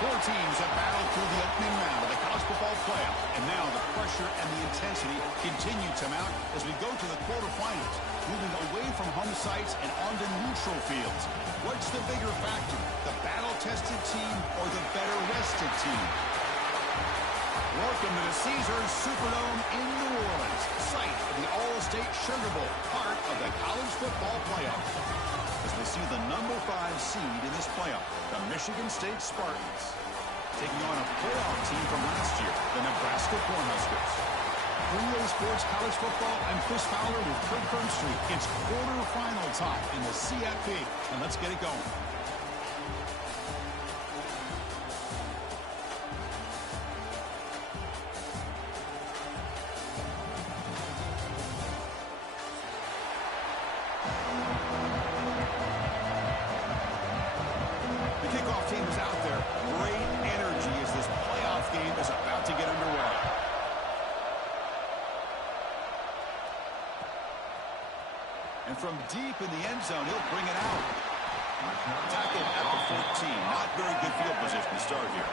Four teams have battled through the opening round of the college football playoff, and now the pressure and the intensity continue to mount as we go to the quarterfinals, moving away from home sites and onto neutral fields. What's the bigger factor, the battle-tested team or the better-rested team? Welcome to the Caesars Superdome in New Orleans, site of the All-State Sugar Bowl, part of the college football playoff. As we see the number 5 seed in this playoff, the Michigan State Spartans, taking on a playoff team from last year, the Nebraska Cornhuskers. 3A Sports College Football, I'm Chris Fowler with Kirk Burnstreet. It's quarterfinal time in the CFP, and let's get it going. And from deep in the end zone, he'll bring it out. Tackled at the 14. Not very good field position to start here.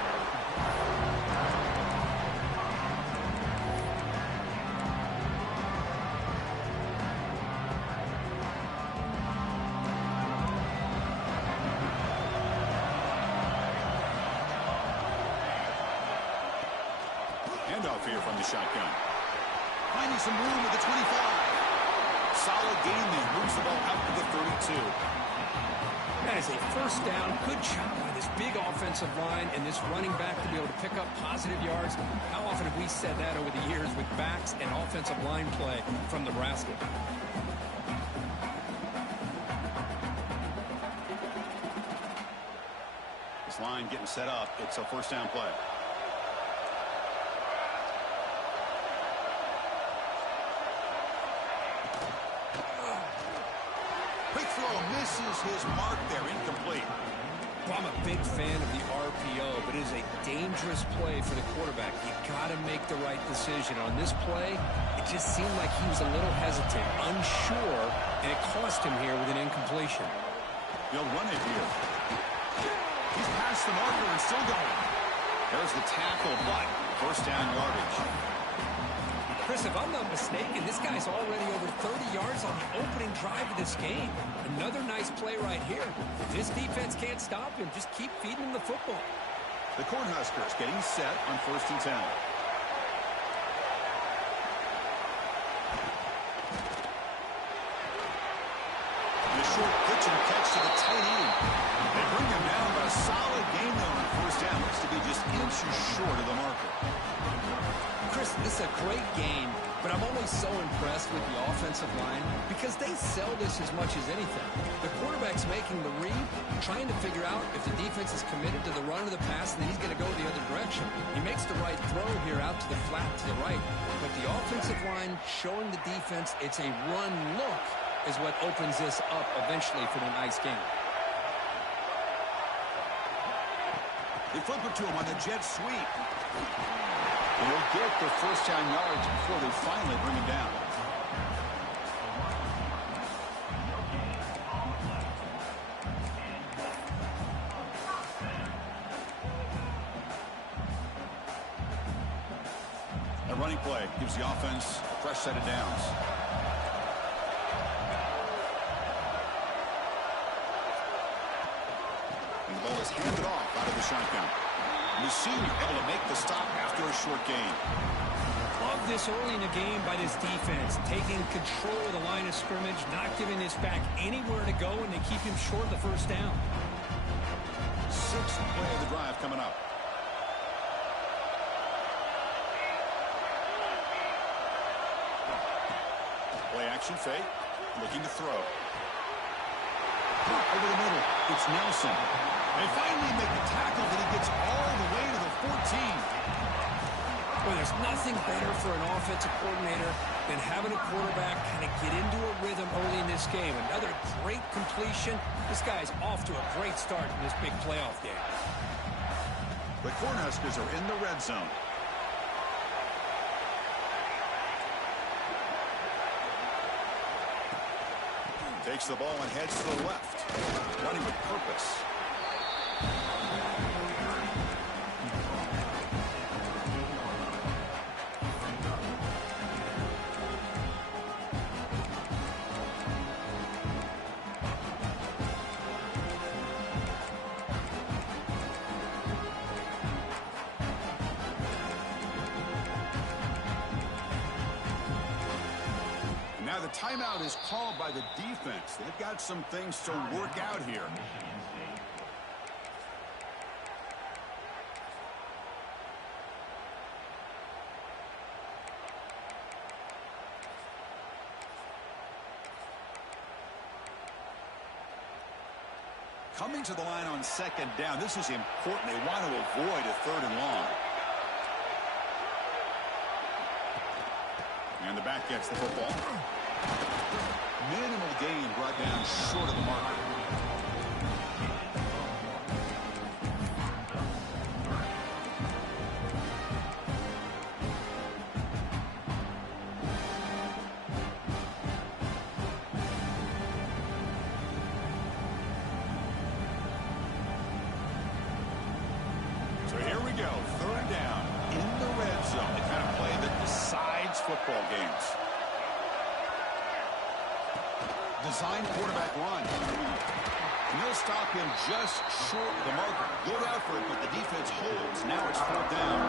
Handoff here from the shotgun. Finding some room at the 25. Solid gain there. Moves the ball out to the 32. That is a first down. Good job by this big offensive line and this running back to be able to pick up positive yards. How often have we said that over the years with backs and offensive line play from Nebraska? This line getting set up. It's a first down play. Misses his mark there, incomplete. Well, I'm a big fan of the RPO, but it is a dangerous play for the quarterback. You got to make the right decision. On this play, it just seemed like he was a little hesitant, unsure, and it cost him here with an incompletion. He'll run it here. He's past the marker and still going. There's the tackle, but first down yardage. Chris, if I'm not mistaken, this guy's already over 30 yards on the opening drive of this game. Another nice play right here. If this defense can't stop him, just keep feeding him the football. The Cornhuskers getting set on 1st and 10. And a short pitch and catch to the tight end. They bring him down, but a solid gain though on 1st down. Looks to be just inches short of the marker. Chris, this is a great game, but I'm always so impressed with the offensive line because they sell this as much as anything. The quarterback's making the read, trying to figure out if the defense is committed to the run or the pass, and then he's going to go the other direction. He makes the right throw here out to the flat to the right, but the offensive line showing the defense it's a run look is what opens this up eventually for the nice game. They flip it to him on the jet sweep. He'll get the first down yards before they finally bring him down. A running play gives the offense a fresh set of downs. And the ball is handed off out of the shotgun. The senior able to make the stop after a short gain. Love this early in the game by this defense, taking control of the line of scrimmage, not giving this back anywhere to go, and they keep him short of the first down. 6th play of the drive coming up. Play action fake, looking to throw. Over the middle, it's Nelson. They finally make the tackle, but he gets all the way to the 14. Well, there's nothing better for an offensive coordinator than having a quarterback kind of get into a rhythm early in this game. Another great completion. This guy's off to a great start in this big playoff game. The Cornhuskers are in the red zone. Takes the ball and heads to the left. Running with purpose. a timeout is called by the defense. They've got some things to work out here. Coming to the line on second down, this is important. They want to avoid a third and long. And the back gets the football. Minimal gain brought down short of the marker. Football games. Design quarterback run. And they'll stop him just short of the marker. Good effort, but the defense holds. Now it's 4th down.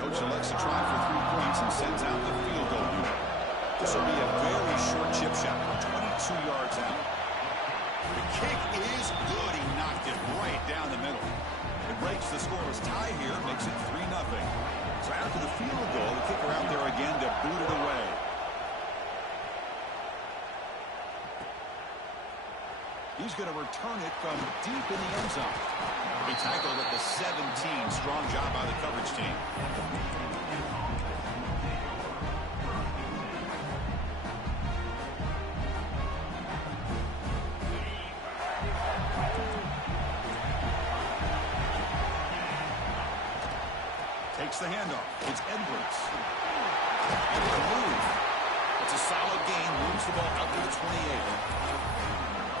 Coach elects to try for 3 points and sends out the field goal unit. This will be a very short chip shot, 22 yards out. The kick is good. He knocked it right down the middle. It breaks the scoreless tie here, makes it 3-0. So after the field goal, the kicker out there again to boot it away. He's going to return it from deep in the end zone. He tackled at the 17. Strong job by the coverage team. The handoff. It's Edwards. And the move. It's a solid gain. Moves the ball out to the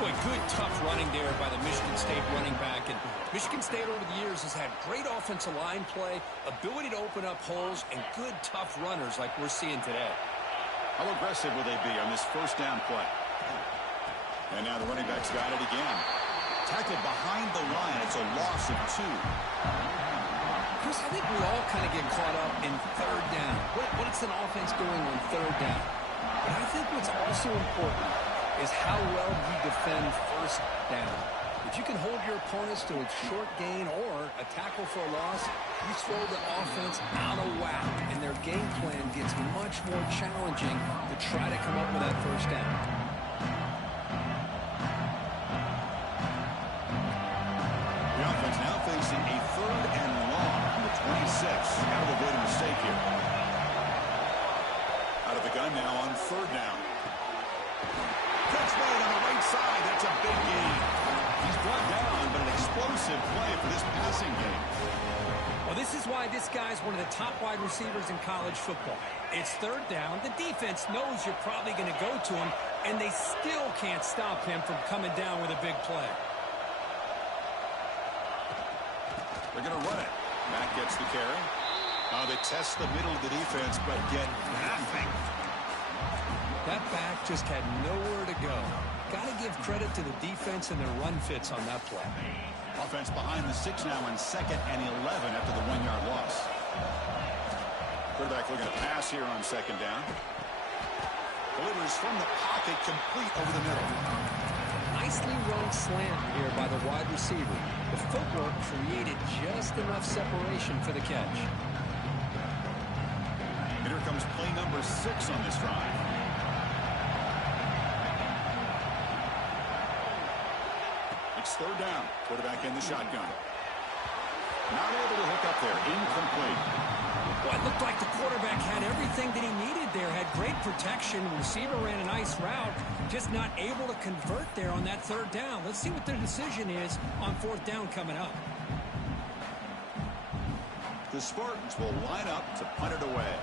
28. Boy, good, tough running there by the Michigan State running back. And Michigan State over the years has had great offensive line play, ability to open up holes, and good, tough runners like we're seeing today. How aggressive will they be on this first down play? And now the running back's got it again. Tackled behind the line. It's a loss of 2. Chris, I think we all kind of get caught up in third down. What is an offense doing on third down? But I think what's also important is how well you defend first down. If you can hold your opponents to a short gain or a tackle for a loss, you throw the offense out of whack, and their game plan gets much more challenging to try to come up with that first down. The offense now facing a 3rd and long. 26. Out of avoid a mistake here. Out of the gun now on 3rd down. Catch made on the right side. That's a big gain. He's brought down, but an explosive play for this passing game. Well, this is why this guy's one of the top wide receivers in college football. It's 3rd down. The defense knows you're probably going to go to him, and they still can't stop him from coming down with a big play. They're going to run it. Matt gets the carry. They test the middle of the defense, but get nothing. That back just had nowhere to go. Got to give credit to the defense and their run fits on that play. Offense behind the 6 now on 2nd and 11 after the 1-yard loss. Quarterback looking to pass here on 2nd down. Delivers from the pocket, complete over the middle. Nicely run slant here by the wide receiver. The footwork created just enough separation for the catch. And here comes play number 6 on this drive. It's 3rd down. Quarterback in the shotgun. Not able to hook up there. Incomplete. Well, it looked like the quarterback had everything that he needed there. Had great protection. Receiver ran a nice route. Just not able to convert there on that 3rd down. Let's see what their decision is on 4th down coming up. The Spartans will line up to punt it away.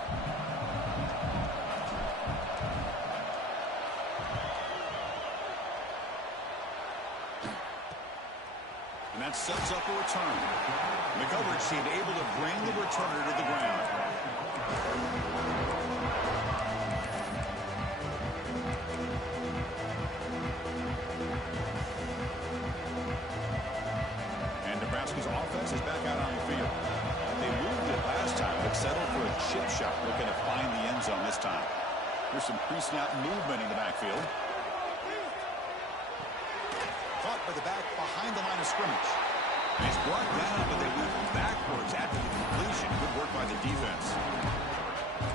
And that sets up a return. And the coverage team able to bring the returner to the ground. And Nebraska's offense chip shot, looking to find the end zone this time. There's some pre-snap movement in the backfield. Caught by the back behind the line of scrimmage. And he's brought down, but they move backwards after the completion. Good work by the defense.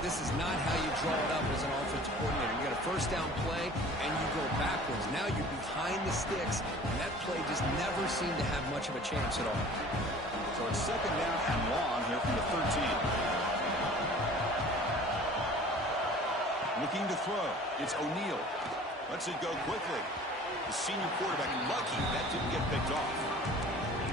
This is not how you draw it up as an offensive coordinator. You got a first down play, and you go backwards. Now you're behind the sticks, and that play just never seemed to have much of a chance at all. So it's second down and long here from the 13. Looking to throw. It's O'Neal. Lets it go quickly. The senior quarterback lucky that didn't get picked off.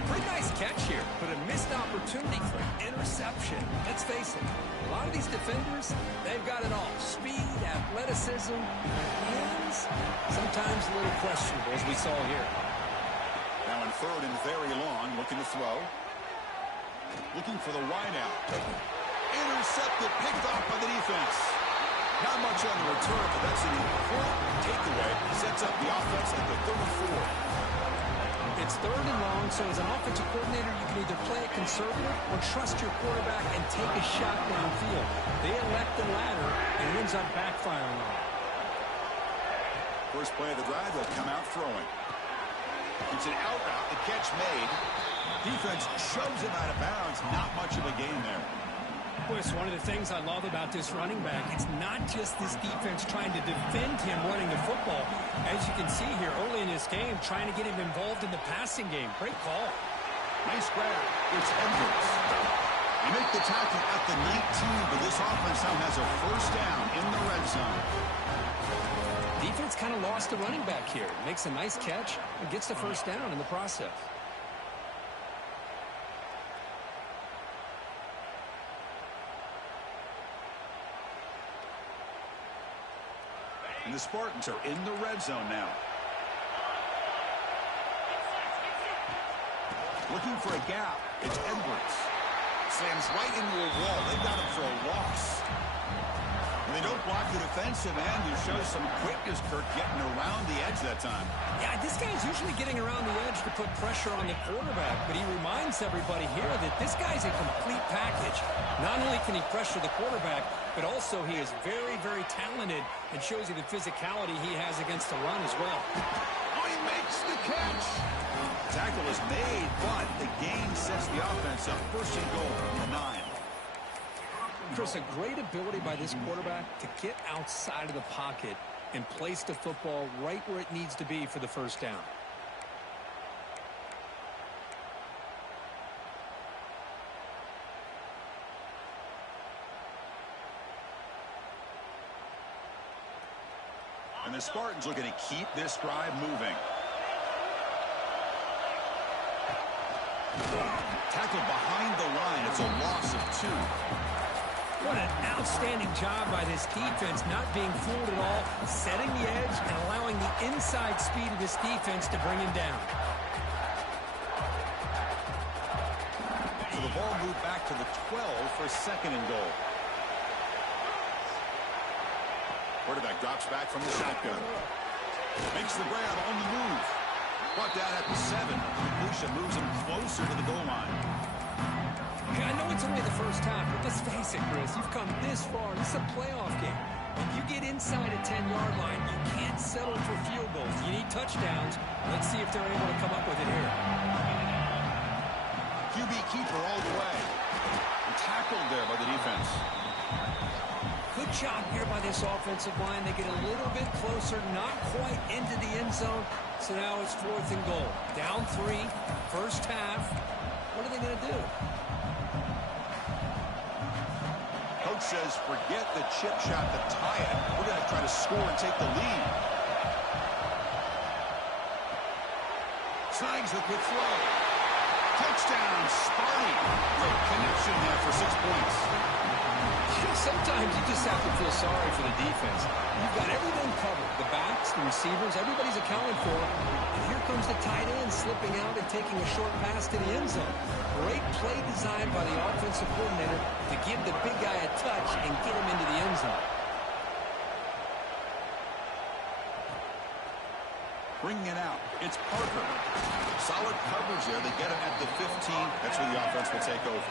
Pretty nice catch here, but a missed opportunity for an interception. Let's face it, a lot of these defenders, they've got it all. Speed, athleticism, hands, sometimes a little questionable, as we saw here. Now in third and very long, looking to throw. Looking for the wideout. Intercepted, picked off by the defense. Not much on the return, but that's an important takeaway. Sets up the offense at the 34. It's third and long, so as an offensive coordinator, you can either play it conservative or trust your quarterback and take a shot downfield. They elect the latter, and it ends up backfiring on them. First play of the drive, they'll come out throwing. It's an out route, the catch made. Defense shoves him out of bounds. Not much of a gain there. It's one of the things I love about this running back. It's not just this defense trying to defend him running the football. As you can see here early in this game, trying to get him involved in the passing game. Great call. Nice grab. It's Edwards. You make the tackle at the 19, but this offense now has a first down in the red zone. Defense kind of lost the running back here. Makes a nice catch and gets the first down in the process. And the Spartans are in the red zone now. Looking for a gap. It's Edwards. Slams right into a wall. They got him for a loss. And they don't block the defensive end. You show some quickness, Kirk, getting around the edge that time. Yeah, this guy's usually getting around the edge to put pressure on the quarterback, but he reminds everybody here that this guy's a complete package. Not only can he pressure the quarterback, but also he is very, very talented and shows you the physicality he has against the run as well. Oh, he makes the catch. Tackle is made, but the gain sets the offense up. First and goal from the 9. Chris, a great ability by this quarterback to get outside of the pocket and place the football right where it needs to be for the first down. And the Spartans looking to keep this drive moving. Tackled behind the line. It's a loss of 2. What an outstanding job by this defense, not being fooled at all, setting the edge and allowing the inside speed of this defense to bring him down. So the ball moved back to the 12 for second and goal. Quarterback drops back from the shotgun. Makes the grab on the move. Brought down at the 7. Completion moves him closer to the goal line. I know it's only the first half, but let's face it, Chris. You've come this far. This is a playoff game. If you get inside a 10-yard line, you can't settle for field goals. You need touchdowns. Let's see if they're able to come up with it here. QB keeper all the way. And tackled there by the defense. Good job here by this offensive line. They get a little bit closer, not quite into the end zone. So now it's 4th and goal. Down 3, first half. What are they going to do? Coach says, forget the chip shot to tie it. We're going to try to score and take the lead. Snags the quick throw. Touchdown, Sparty. Great connection there for 6 points. Sometimes you just have to feel sorry for the defense. You've got everything covered. The backs, the receivers, everybody's accounted for. And here comes the tight end slipping out and taking a short pass to the end zone. Great play design by the offensive coordinator to give the big guy a touch and get him into the end zone. Bringing it out. It's Parker. Solid coverage there. They get him at the 15. That's where the offense will take over.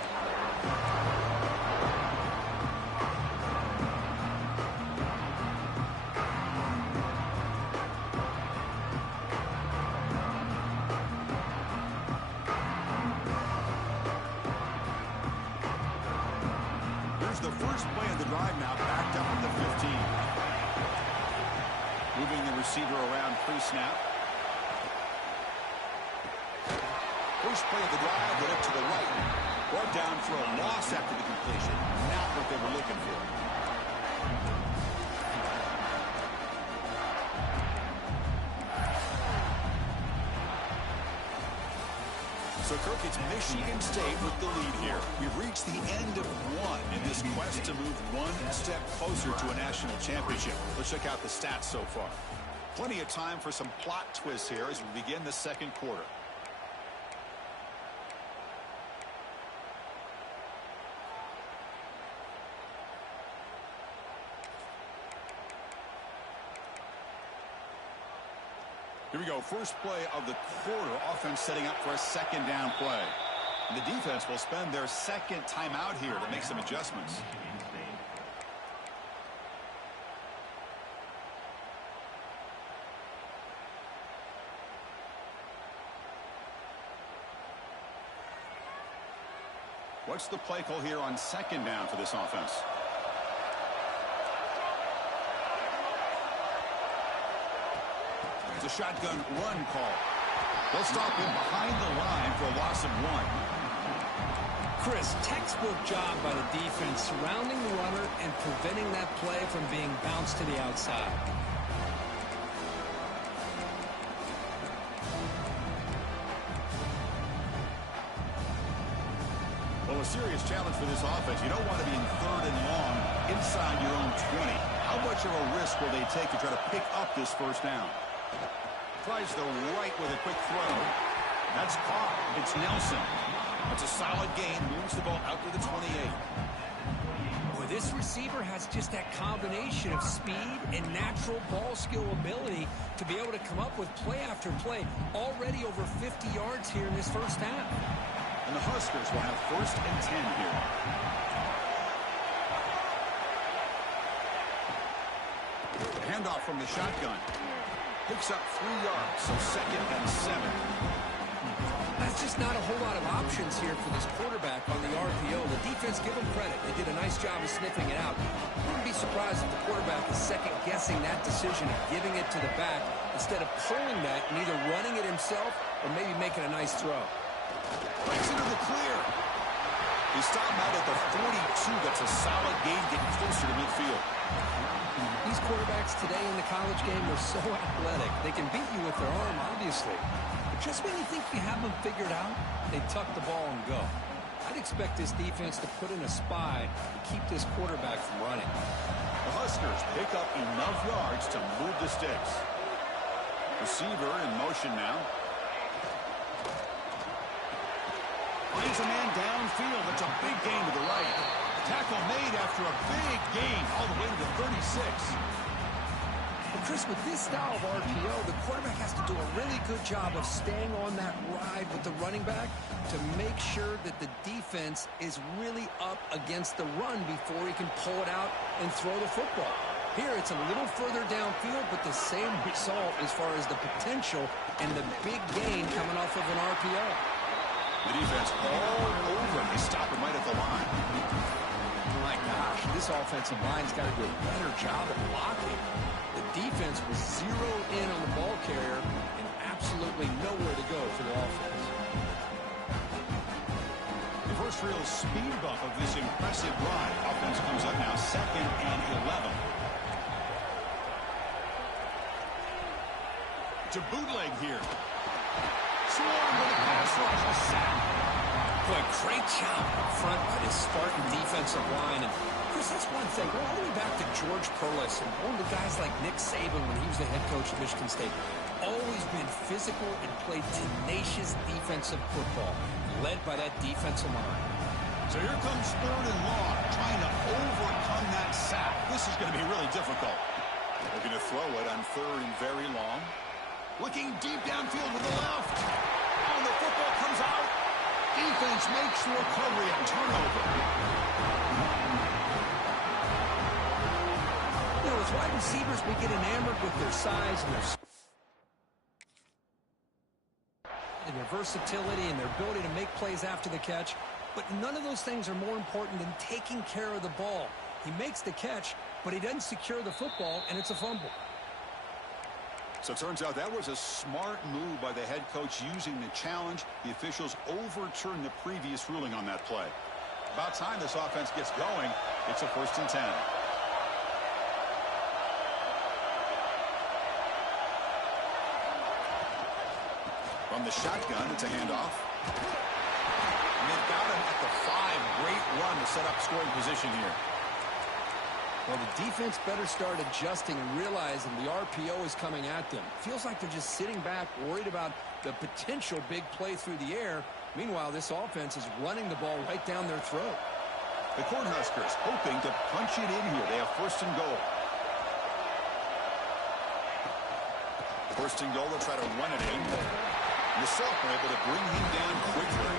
Moving the receiver around pre-snap. First play of the drive, led up to the right. Brought down for a loss after the completion. Not what they were looking for. So, Kirk, it's Michigan State with the lead here. We've reached the end of one in this quest to move one step closer to a national championship. Let's check out the stats so far. Plenty of time for some plot twists here as we begin the second quarter. Here we go. First play of the quarter. Offense setting up for a second down play. And the defense will spend their second timeout here to make some adjustments. What's the play call here on second down for this offense? It's a shotgun run call. They'll stop him behind the line for a loss of 1. Chris, textbook job by the defense surrounding the runner and preventing that play from being bounced to the outside. Well, a serious challenge for this offense. You don't want to be in third and long inside your own 20. How much of a risk will they take to try to pick up this first down? Tries the right with a quick throw. That's caught. It's Nelson. That's a solid gain. Moves the ball out to the 28. Boy, this receiver has just that combination of speed and natural ball skill ability to be able to come up with play after play. Already over 50 yards here in this first half. And the Huskers will have first and 10 here. Handoff from the shotgun. Picks up 3 yards, so second and 7. That's just not a whole lot of options here for this quarterback on the RPO. The defense, give them credit. They did a nice job of sniffing it out. Wouldn't be surprised if the quarterback is second-guessing that decision of giving it to the back instead of pulling that and either running it himself or maybe making a nice throw. Breaks into the clear. He stopped out at the 42. That's a solid gain getting closer to midfield. These quarterbacks today in the college game are so athletic. They can beat you with their arm, obviously. But just when you think you have them figured out, they tuck the ball and go. I'd expect this defense to put in a spy to keep this quarterback from running. The Huskers pick up enough yards to move the sticks. Receiver in motion now. Finds a man downfield. That's a big gain to the right. Tackle made after a big gain all the way to the 36. Well, Chris, with this style of RPO, the quarterback has to do a really good job of staying on that ride with the running back to make sure that the defense is really up against the run before he can pull it out and throw the football. Here, it's a little further downfield, but the same result as far as the potential and the big gain coming off of an RPO. The defense all over. They stop him right at the line. My gosh, this offensive line's got to do a better job of blocking. The defense was zeroed in on the ball carrier and absolutely nowhere to go for the offense. The first real speed bump of this impressive ride. Offense comes up now second and 11. To bootleg here. Swarm with a pass rush, a sack. Boy, great job up front by this Spartan defensive line. And Chris, that's one thing. Go all the way back to George Perlis and one of the guys like Nick Saban when he was the head coach of Michigan State. Always been physical and played tenacious defensive football, led by that defensive line. So here comes third and long, trying to overcome that sack. This is going to be really difficult. Looking to throw it on third and very long. Looking deep downfield with the left. And the football comes out. Defense makes the recovery and turnover. You know, as wide receivers, we get enamored with their size and their versatility and their ability to make plays after the catch. But none of those things are more important than taking care of the ball. He makes the catch, but he doesn't secure the football, and it's a fumble. So it turns out that was a smart move by the head coach using the challenge. The officials overturned the previous ruling on that play. About time this offense gets going. It's a 1st and 10. From the shotgun, it's a handoff. And they've got him at the 5. Great run to set up scoring position here. Well, the defense better start adjusting and realizing the RPO is coming at them. Feels like they're just sitting back, worried about the potential big play through the air. Meanwhile, this offense is running the ball right down their throat. The Cornhuskers hoping to punch it in here. They have 1st and goal. 1st and goal, they'll try to run it in. The sophomore able to bring him down quickly.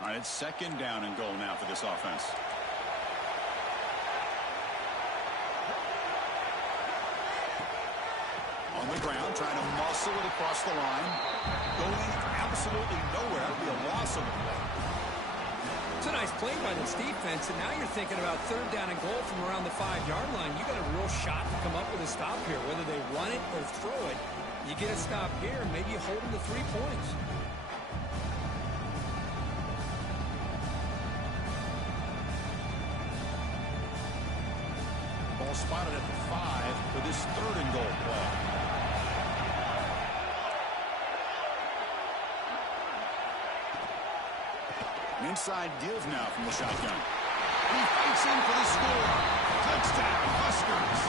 All right, it's 2nd down and goal now for this offense. On the ground, trying to muscle it across the line. Going absolutely nowhere. That would be a loss of the play. It's a nice play by this defense, and now you're thinking about 3rd down and goal from around the 5-yard line. You got a real shot to come up with a stop here. Whether they run it or throw it, you get a stop here, maybe you hold them to 3 points. Ball spotted at the 5 for this 3rd and goal play. Inside deals now from the shotgun. He fights in for the score. Touchdown, Huskers.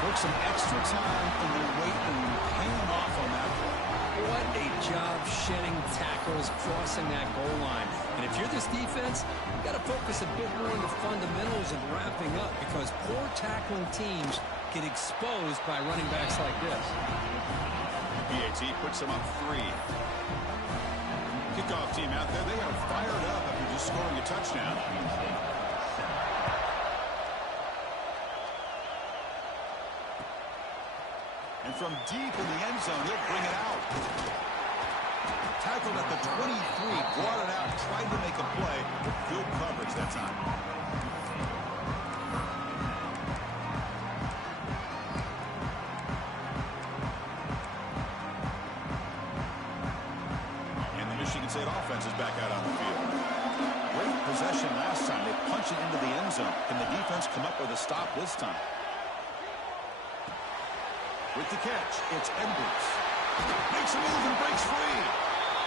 Took some extra time in the wait room, paying off on that play. What a job shedding tackles, crossing that goal line. And if you're this defense, you've got to focus a bit more on the fundamentals and wrapping up, because poor tackling teams get exposed by running backs like this. PAT puts them up 3. Kickoff team out there. They are fired up after just scoring a touchdown. And from deep in the end zone, he'll bring it out. Tackled at the 23, brought it out, tried to make a play, but good coverage that time. Michigan State offense is back out on the field. Great possession last time. They punch it into the end zone. Can the defense come up with a stop this time? With the catch, it's Edwards. Makes a move and breaks free.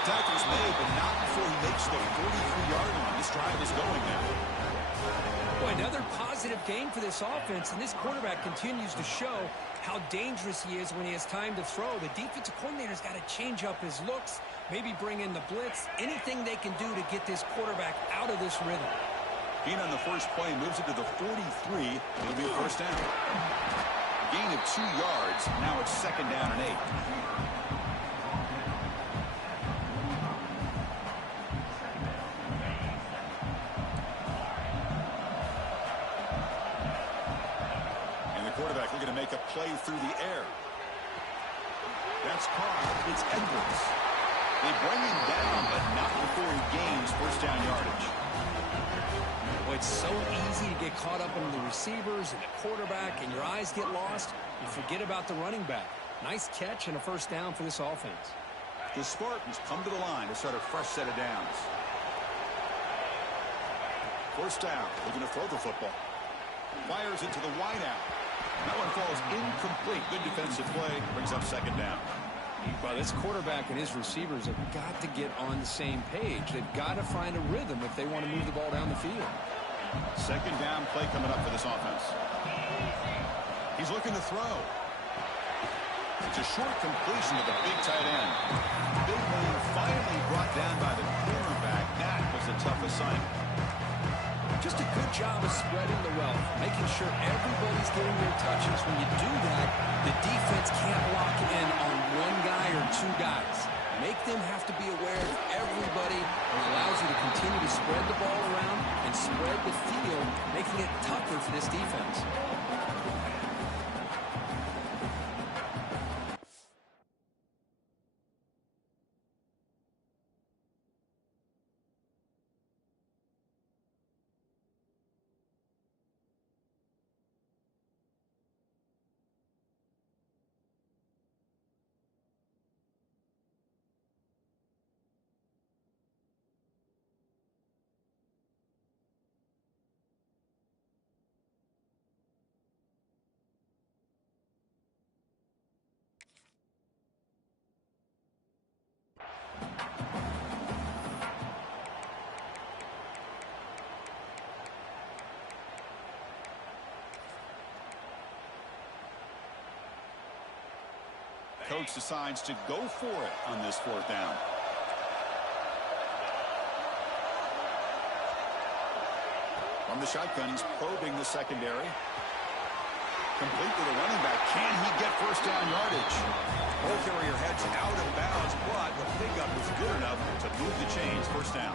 Tackle's made, but not before he makes the 43-yard line. This drive is going now. Boy, another positive game for this offense, and this quarterback continues to show how dangerous he is when he has time to throw. The defensive coordinator's got to change up his looks, maybe bring in the blitz, anything they can do to get this quarterback out of this rhythm. Gain on the first play moves it to the 43. It'll be a 1st down. Gain of 2 yards. Now it's 2nd down and 8. Quarterback looking to make a play through the air. That's caught. It's Edwards. They bring him down, but not before he gains 1st down yardage. Well, it's so easy to get caught up in the receivers and the quarterback, and your eyes get lost. You forget about the running back. Nice catch and a 1st down for this offense. The Spartans come to the line to start a fresh set of downs. 1st down. Looking to throw the football. Fires it to the wideout. That one falls incomplete. Good defensive play. Brings up 2nd down. Well, this quarterback and his receivers have got to get on the same page. They've got to find a rhythm if they want to move the ball down the field. 2nd down play coming up for this offense. He's looking to throw. It's a short completion to the big tight end. Big man finally brought down by the cornerback. That was a tough assignment. Just a good job of spreading the wealth, making sure everybody's getting their touches. When you do that, the defense can't lock in on 1 guy or 2 guys. make them have to be aware of everybody, and allows you to continue to spread the ball around and spread the field, making it tougher for this defense. Coach decides to go for it on this fourth down. From the shotgun, he's probing the secondary. Complete with a running back. Can he get first down yardage? Ball carrier heads out of bounds, but the pickup was good enough to move the chains. First down.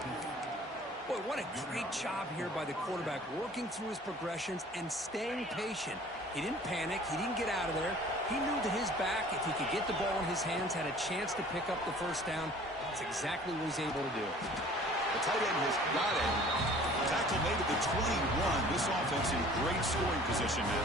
Boy, what a great job here by the quarterback, working through his progressions and staying patient. He didn't panic. He didn't get out of there. He knew that his back, if he could get the ball in his hands, had a chance to pick up the first down. That's exactly what he's able to do. The tight end has got it. Tackle made at the 21. This offense in great scoring position now.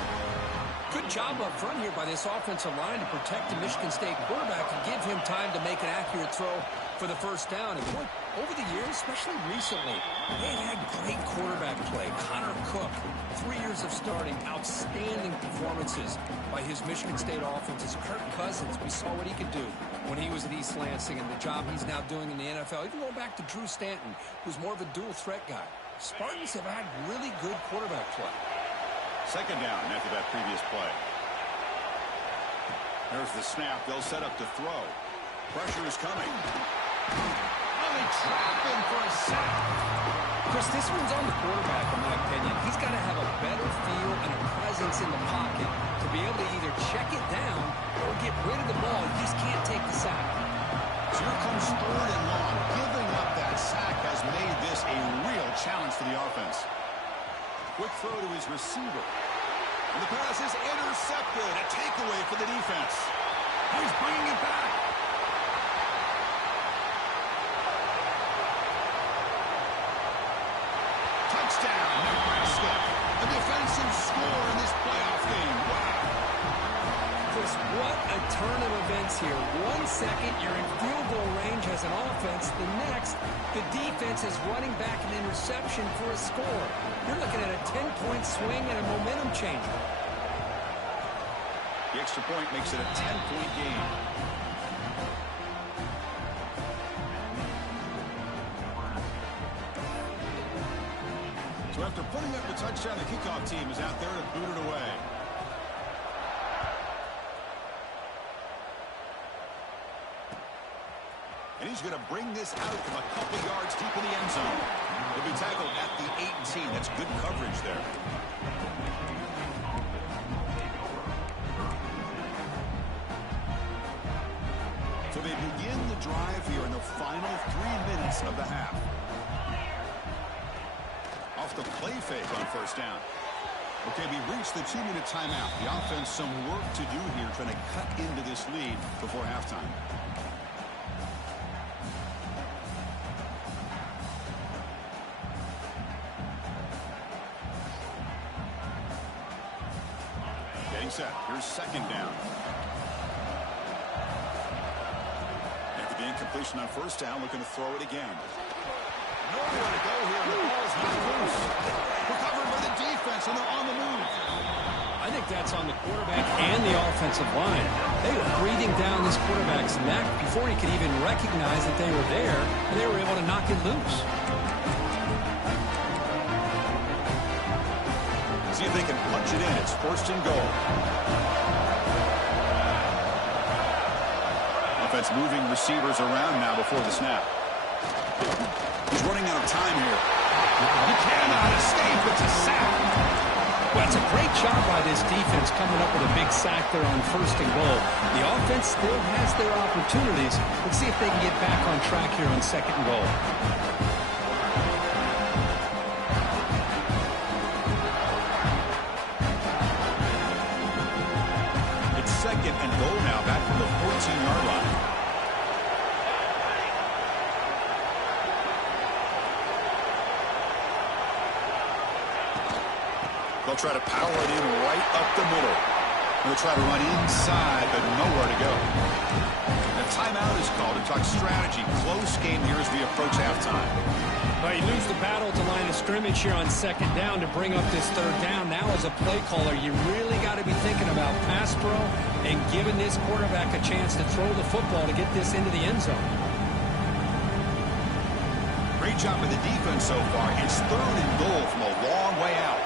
Good job up front here by this offensive line to protect the Michigan State quarterback and give him time to make an accurate throw for the first down. And boy, over the years, especially recently, they've had great quarterback play. Connor Cook, 3 years of starting, outstanding performances by his Michigan State offenses. Kirk Cousins, we saw what he could do when he was at East Lansing and the job he's now doing in the NFL. Even going back to Drew Stanton, who's more of a dual threat guy. Spartans have had really good quarterback play. Second down after that previous play. There's the snap. They'll set up to throw. Pressure is coming. Oh, they trap him for a sack. Chris, this one's on the quarterback, in my opinion. He's got to have a better feel and a presence in the pocket to be able to either check it down or get rid of the ball. He just can't take the sack. So here comes 3rd and long. Giving up that sack has made this a real challenge for the offense. Quick throw to his receiver. And the pass is intercepted. A takeaway for the defense. He's bringing it back. Touchdown, Nebraska. A defensive score in this playoff game. Wow. Chris, what a turn of events here. 1 second, you're in field goal range as an offense. The next, the defense is running back an interception for a score. You're looking at a 10-point swing and a momentum changer. The extra point makes it a 10-point game. So after putting up the touchdown, the kickoff team is out there to boot it away. And he's going to bring this out from a couple yards deep in the end zone. He'll be tackled at the 18. That's good coverage there. So they begin the drive here in the final 3 minutes of the half. Off the play fake on first down. Okay, we reached the 2-minute timeout. The offense some work to do here trying to cut into this lead before halftime. Getting set. Here's second down. After the incompletion on first down, looking to throw it again. Nowhere to go here. The ball's not loose. Recovered by the defense, and they're on the move. I think that's on the quarterback and the offensive line. They were breathing down this quarterback's neck before he could even recognize that they were there, and they were able to knock it loose. See if they can punch it in. It's first and goal. Offense moving receivers around now before the snap. He's running out of time here. He cannot escape. It's a sack. Well, it's a great job by this defense coming up with a big sack there on 1st and goal. The offense still has their opportunities. Let's see if they can get back on track here on 2nd and goal. It's 2nd and goal now, back from the 14-yard line. They'll try to power it in right up the middle. They'll try to run inside, but nowhere to go. The timeout is called to talk strategy. Close game here as we approach halftime. Well, you lose the battle at the line of scrimmage here on 2nd down to bring up this 3rd down. Now as a play caller, you really got to be thinking about pass pro and giving this quarterback a chance to throw the football to get this into the end zone. Great job by the defense so far. It's 3rd and goal from a long way out.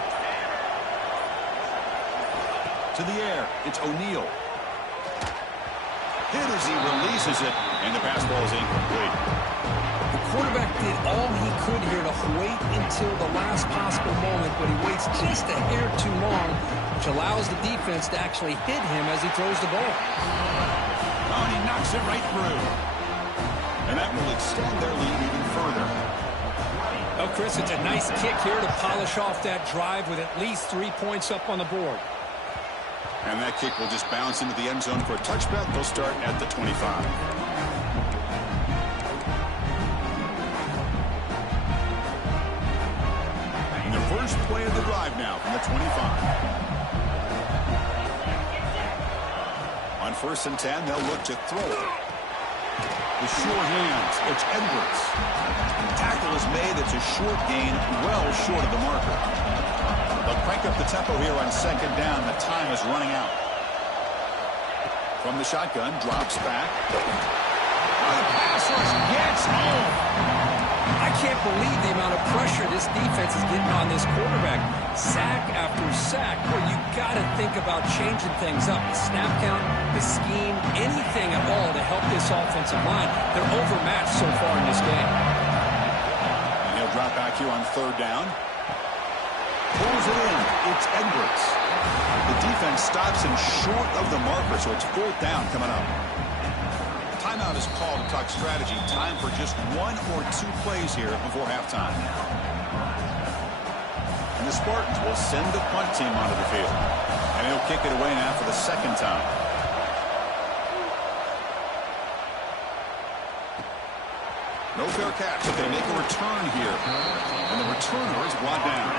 To the air, it's O'Neal. Hit as he releases it, and the pass ball is incomplete. The quarterback did all he could here to wait until the last possible moment, but he waits just a hair too long, which allows the defense to actually hit him as he throws the ball. Oh, and he knocks it right through. And that will extend their lead even further. Oh, Chris, it's a nice kick here to polish off that drive with at least 3 points up on the board. And that kick will just bounce into the end zone for a touchback. They'll start at the 25. And the first play of the drive now from the 25. On 1st and 10, they'll look to throw it. The sure hands, it's Edwards. Tackle is made. It's a short gain, well short of the marker. They'll crank up the tempo here on 2nd down. The time is running out. From the shotgun, drops back. Oh, the pass rush gets home. I can't believe the amount of pressure this defense is getting on this quarterback. Sack after sack. Well, you got to think about changing things up. The snap count, the scheme, anything at all to help this offensive line. They're overmatched so far in this game. And he'll drop back here on 3rd down. Pulls it in. It's Edwards. The defense stops him short of the marker, so it's 4th down coming up. Timeout is called to talk strategy. Time for just 1 or 2 plays here before halftime. And the Spartans will send the punt team onto the field. And he'll kick it away now for the 2nd time. No fair catch, but they make a return here. And the returner is brought down.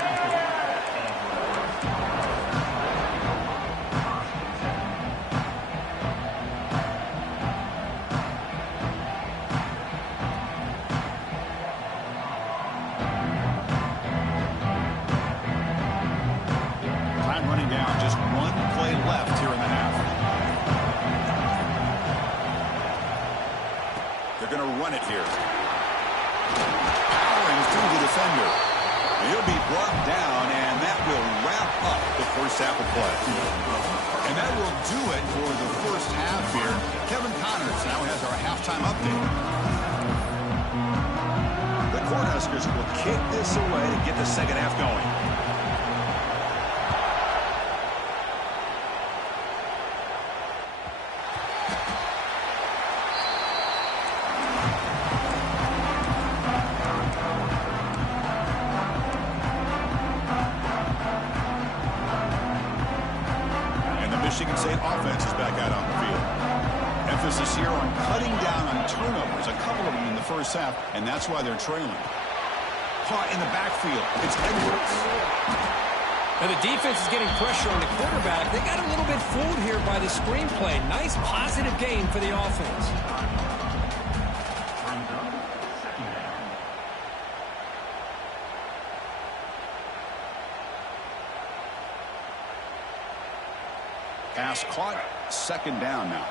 Run it here. Powering through the defender. He'll be brought down, and that will wrap up the first half of play. And that will do it for the first half here. Kevin Connors now has our halftime update. The Cornhuskers will kick this away to get the second half going. Michigan State offense is back out on the field. Emphasis here on cutting down on turnovers, a couple of them in the first half, and that's why they're trailing. Caught in the backfield. It's Edwards. Now the defense is getting pressure on the quarterback. They got a little bit fooled here by the screenplay. Nice positive gain for the offense. Pass caught, 2nd down now.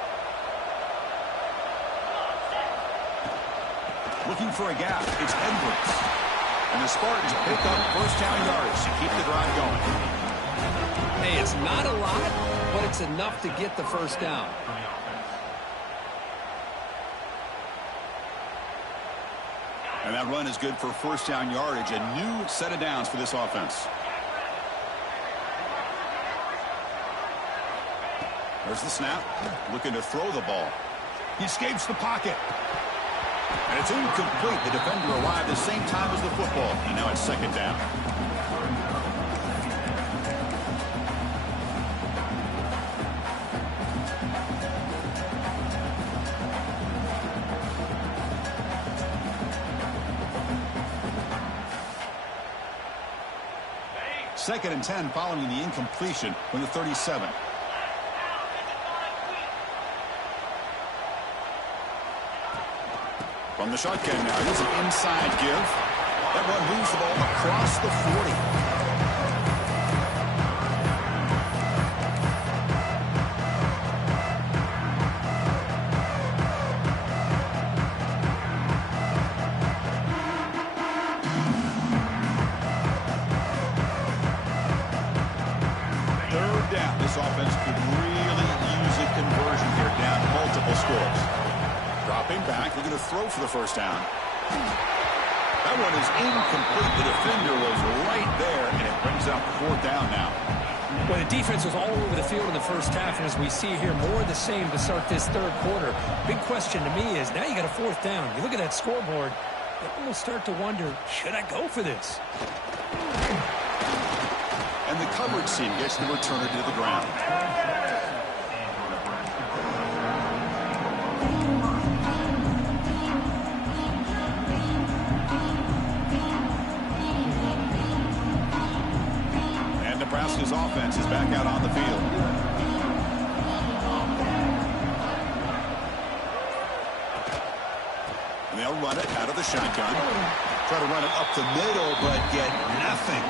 Looking for a gap, it's Edwards. And the Spartans pick up 1st down yards to keep the drive going. Hey, it's not a lot, but it's enough to get the 1st down. And that run is good for 1st down yardage, a new set of downs for this offense. There's the snap. Looking to throw the ball. He escapes the pocket. And it's incomplete. The defender arrived at the same time as the football. And now it's second down. Second and 10 following the incompletion from the 37. From the shotgun now, here's an inside give. That one moves the ball across the 40. This offense could really use a conversion here, down multiple scores. Dropping back, looking to throw for the first down. That one is incomplete. The defender was right there, and it brings up fourth down now. Well, the defense was all over the field in the first half, and as we see here, more of the same to start this third quarter. Big question to me is, now you got a fourth down. You look at that scoreboard, you almost start to wonder, should I go for this? And the coverage team gets the returner to the ground. And Nebraska's offense is back out on the field. And they'll run it out of the shotgun. Try to run it up the middle, but get nothing.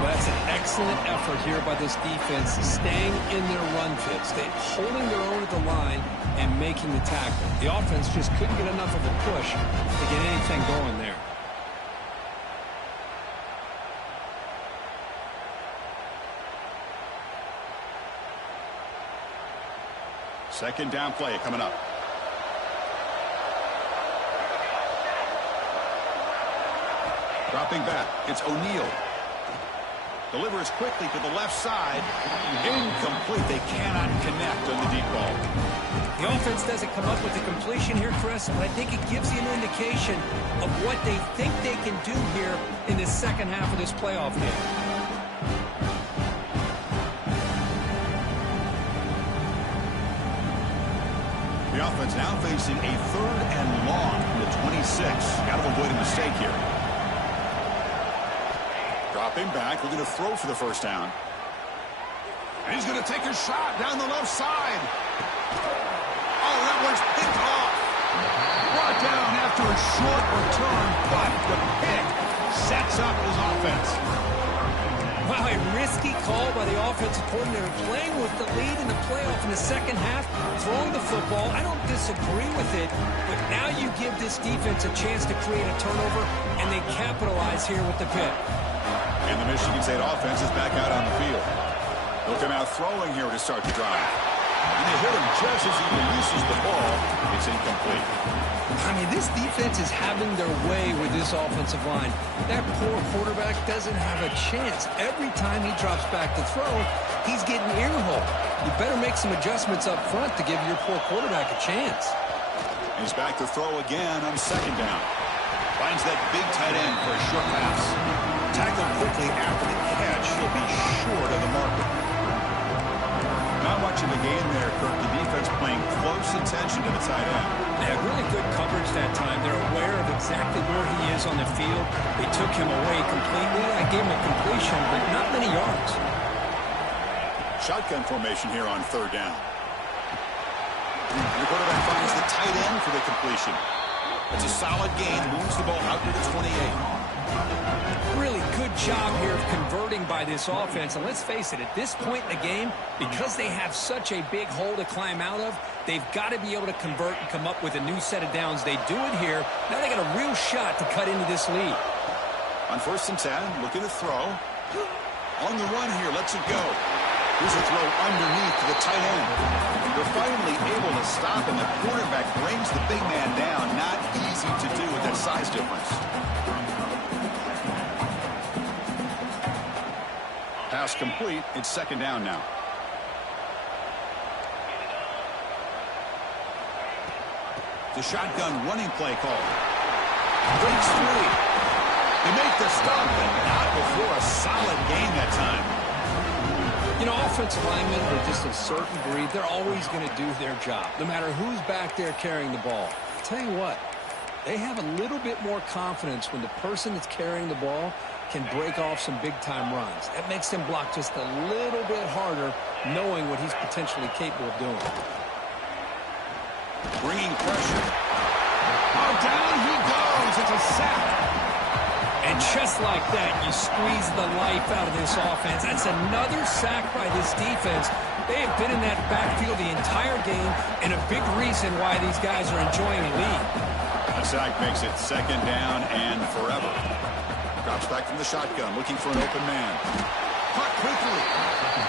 Well, that's an excellent effort here by this defense, staying in their run fits, holding their own at the line and making the tackle. The offense just couldn't get enough of a push to get anything going there. Second down play coming up. Dropping back, it's O'Neal. Delivers quickly to the left side. Incomplete. They cannot connect on the deep ball. The offense doesn't come up with the completion here, Chris, but I think it gives you an indication of what they think they can do here in the second half of this playoff game. The offense now facing a third and long from the 26. Got to avoid a mistake here. Dropping back, looking to throw for the first down. And he's going to take a shot down the left side. Oh, that one's picked off. Brought down after a short return, but the pick sets up his offense. Wow, a risky call by the offensive coordinator, playing with the lead in the playoff in the second half, throwing the football. I don't disagree with it, but now you give this defense a chance to create a turnover, and they capitalize here with the pick. And the Michigan State offense is back out on the field. They'll come out throwing here to start the drive. And they hit him just as he releases the ball. It's incomplete. I mean, this defense is having their way with this offensive line. That poor quarterback doesn't have a chance. Every time he drops back to throw, he's getting earholed. You better make some adjustments up front to give your poor quarterback a chance. He's back to throw again on second down. Finds that big tight end for a short pass. Tackled quickly after the catch. He'll be short of the marker. Not much of the game there, Kirk. The defense paying close attention to the tight end. They had really good coverage that time. They're aware of exactly where he is on the field. They took him away completely. I gave him a completion, but not many yards. Shotgun formation here on third down. And the quarterback finds the tight end for the completion. It's a solid gain. Moves the ball out to the 28. Really good job here of converting by this offense. And let's face it, at this point in the game, because they have such a big hole to climb out of, they've got to be able to convert and come up with a new set of downs. They do it here. Now they got a real shot to cut into this lead. On first and 10, looking to throw. On the run here, lets it go. Here's a throw underneath to the tight end. They're finally able to stop, and the quarterback brings the big man down. Not easy to do with that size difference. Pass complete. It's second down now. The shotgun running play call. Breaks free. They make the stop, but not before a solid gain that time. You know, offensive linemen are just a certain breed. They're always going to do their job, no matter who's back there carrying the ball. I'll tell you what, they have a little bit more confidence when the person that's carrying the ball can break off some big-time runs. That makes them block just a little bit harder, knowing what he's potentially capable of doing. Bringing pressure. Oh, down he goes. It's a sack. And just like that, you squeeze the life out of this offense. That's another sack by this defense. They have been in that backfield the entire game, and a big reason why these guys are enjoying the lead. A sack makes it second down and forever. Drops back from the shotgun, looking for an open man. Caught quickly.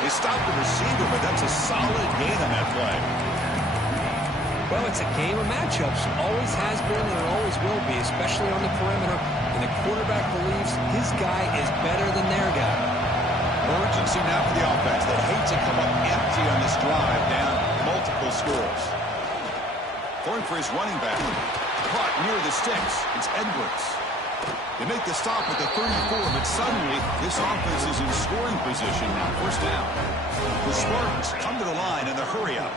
They stopped the receiver, but that's a solid gain on that play. Well, it's a game of matchups. Always has been and it always will be, especially on the perimeter. And the quarterback believes his guy is better than their guy. Urgency now for the offense. They hate to come up empty on this drive, down multiple scores. Throwing for his running back. Caught near the sticks. It's Edwards. They make the stop at the 34, but suddenly this offense is in scoring position now. First down. The Spartans come to the line in the hurry-up.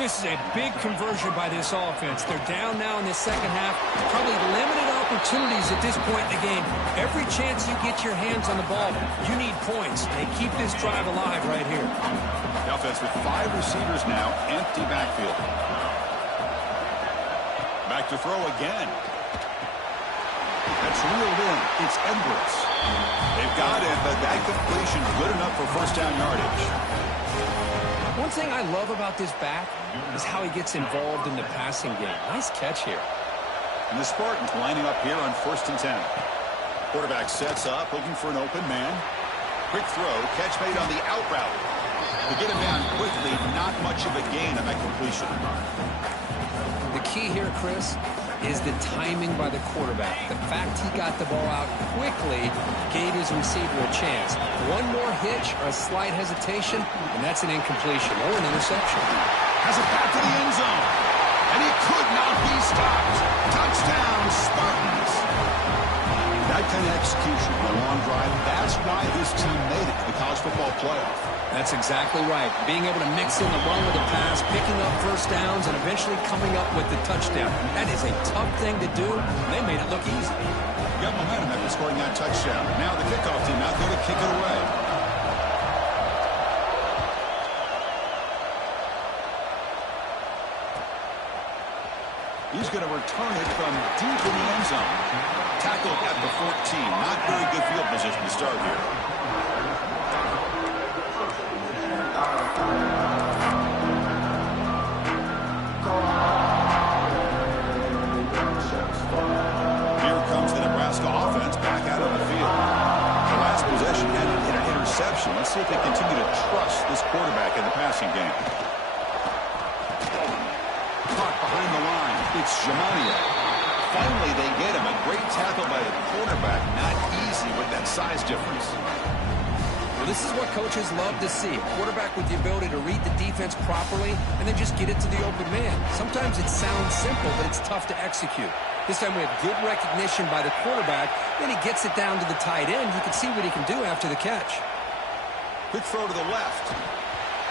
This is a big conversion by this offense. They're down now in the second half. Probably limited opportunities at this point in the game. Every chance you get your hands on the ball, you need points. They keep this drive alive right here. The offense with 5 receivers now, empty backfield. Back to throw again. That's reeled in. It's Edwards. They've got it, but that completion good enough for first down yardage. One thing I love about this back is how he gets involved in the passing game. Nice catch here. And the Spartans lining up here on 1st and 10. Quarterback sets up, looking for an open man. Quick throw, catch made on the out route. To get him down quickly, not much of a gain on that completion. The key here, Chris, is the timing by the quarterback. The fact he got the ball out quickly gave his receiver a chance. One more hitch or a slight hesitation, and that's an incompletion or an interception. Has it back to the end zone. And he could not be stopped. Touchdown, Spartans. That kind of execution on a long drive, that's why this team made it to the college football playoff. That's exactly right. Being able to mix in the run with the pass, picking up first downs, and eventually coming up with the touchdown. That is a tough thing to do. They made it look easy. Got momentum after scoring that touchdown. Now the kickoff team out there to kick it away. He's going to return it from deep in the end zone. Tackled at the 14. Not very good field position to start here. Here comes the Nebraska offense back out on the field. The last possession had an interception. Let's see if they continue to trust this quarterback in the passing game. Caught behind the line. It's Jamania. Finally, they get him. A great tackle by the quarterback. Not easy with that size difference. Well, this is what coaches love to see. A quarterback with the ability to read the defense properly and then just get it to the open man. Sometimes it sounds simple, but it's tough to execute. This time we have good recognition by the quarterback. Then he gets it down to the tight end. You can see what he can do after the catch. Quick throw to the left.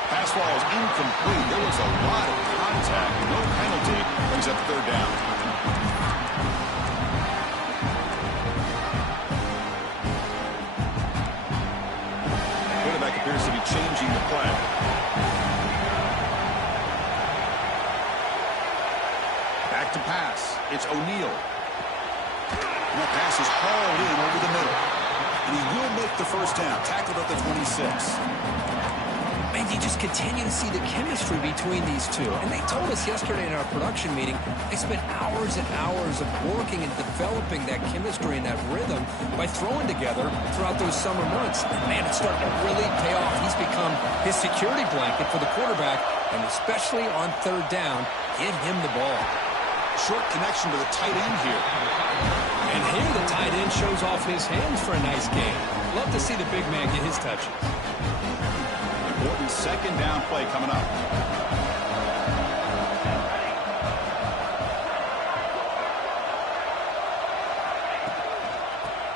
Pass ball is incomplete. There was a lot of contact. No penalty. Brings up third down. Quarterback appears to be changing the play. Back to pass. It's O'Neal. And that pass is hauled in over the middle. And he will make the first down. Tackled at the 26. And you just continue to see the chemistry between these two. And they told us yesterday in our production meeting, they spent hours and hours of working and developing that chemistry and that rhythm by throwing together throughout those summer months. And man, it's starting to really pay off. He's become his security blanket for the quarterback, and especially on third down, give him the ball. Short connection to the tight end here. And here the tight end shows off his hands for a nice game. Love to see the big man get his touches. Important second down play coming up.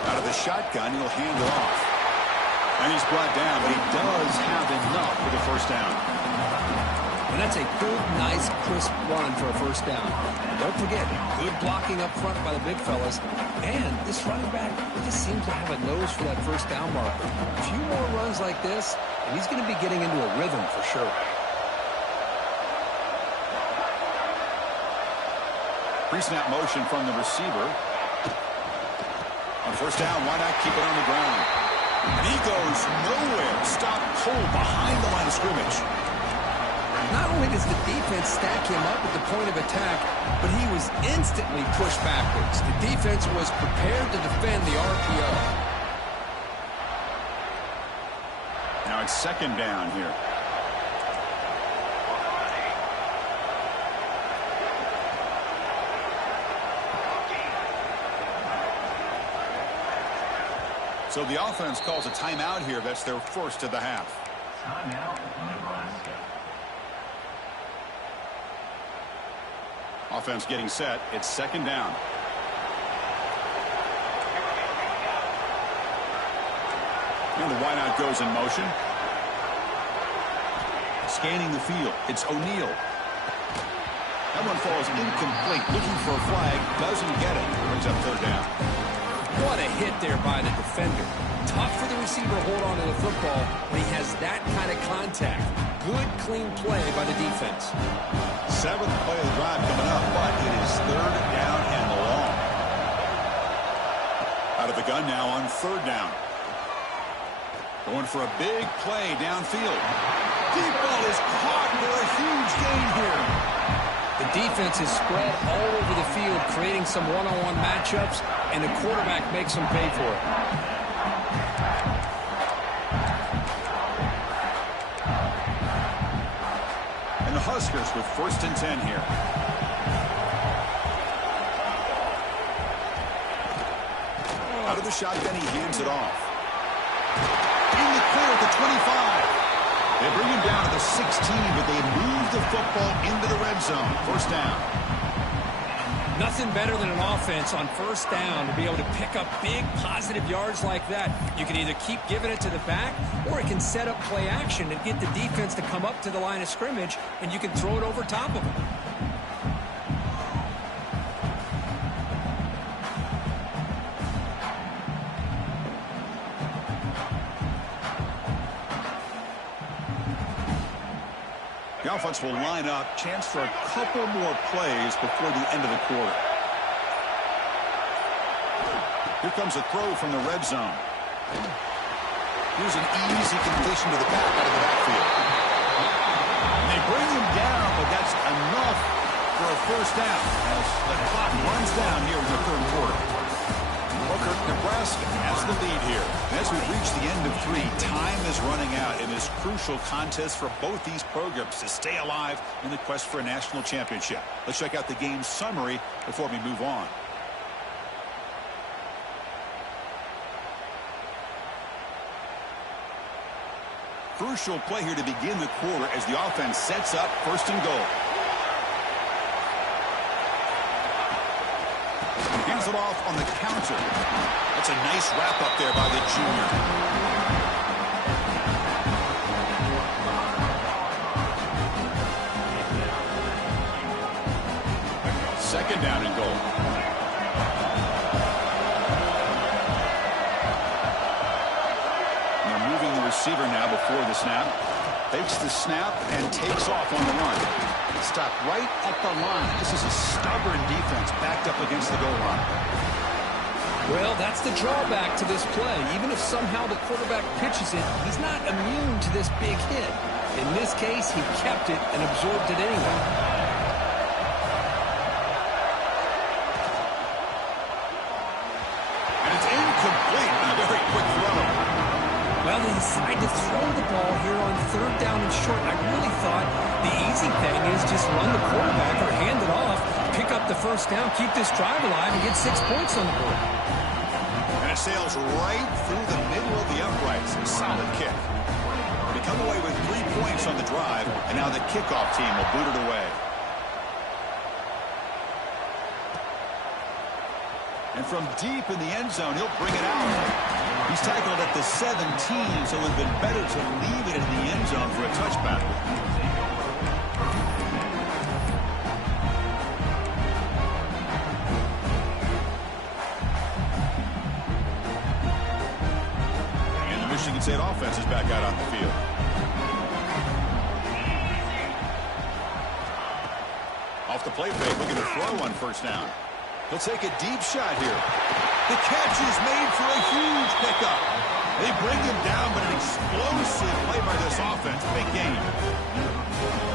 Out of the shotgun, he'll hand it off. And he's brought down, but he does have enough for the first down. And that's a good, nice, crisp run for a first down. Don't forget, good blocking up front by the big fellas. And this running back just seems to have a nose for that first down marker. A few more runs like this, and he's going to be getting into a rhythm for sure. Pre-snap motion from the receiver. On first down, why not keep it on the ground? And he goes nowhere. Stopped cold behind the line of scrimmage. Not only does the defense stack him up at the point of attack, but he was instantly pushed backwards. The defense was prepared to defend the RPO. Now it's second down here. So the offense calls a timeout here. That's their first of the half. Timeout, Nebraska. Offense getting set. It's second down. And the wideout goes in motion. Scanning the field. It's O'Neal. That one falls incomplete. Looking for a flag. Doesn't get it. Brings up third down. What a hit there by the defender. Tough for the receiver to hold on to the football when he has that kind of contact. Good, clean play by the defense. Seventh play of the drive coming up, but it is third down and long. Out of the gun now on third down. Going for a big play downfield. Deep ball is caught for a huge gain here. The defense is spread all over the field, creating some one-on-one matchups, and the quarterback makes them pay for it. And the Huskers with first and 10 here. Out of the shotgun, he hands it off. In the clear at the 25. They bring him down to the 16, but they move the football into the red zone. First down. Nothing better than an offense on first down to be able to pick up big positive yards like that. You can either keep giving it to the back, or it can set up play action and get the defense to come up to the line of scrimmage, and you can throw it over top of them. The offense will line up. Chance for a couple more plays before the end of the quarter. Here comes a throw from the red zone. Here's an easy completion to the back out of the backfield. And they bring him down, but that's enough for a first down as the clock runs down here in the third quarter. Booker, Nebraska has the lead here. And as we reach the end of three, time is running out in this crucial contest for both these programs to stay alive in the quest for a national championship. Let's check out the game's summary before we move on. Crucial play here to begin the quarter as the offense sets up first and goal. Hands it off on the counter. That's a nice wrap up there by the junior. Second down and goal. They're moving the receiver now before the snap. Fakes the snap and takes off on the run. Stop right at the line. This is a stubborn defense backed up against the goal line. Well, that's the drawback to this play. Even if somehow the quarterback pitches it, he's not immune to this big hit. In this case, he kept it and absorbed it anyway. And it's incomplete on a very quick throw. Well, they decide to throw the ball here on third down and short. I really thought the easy thing is just run the quarterback or hand it off, pick up the first down, keep this drive alive, and get 6 points on the board. And it sails right through the middle of the uprights. A solid kick. They come away with 3 points on the drive, and now the kickoff team will boot it away. And from deep in the end zone, he'll bring it out. He's tackled at the 17, so it would have been better to leave it in the end zone for a touchback. And the Michigan State offense is back out on the field. Off the play fake, looking to throw on first down. He'll take a deep shot here. The catch is made for a huge pickup. They bring him down, but an explosive play by this offense. Big game.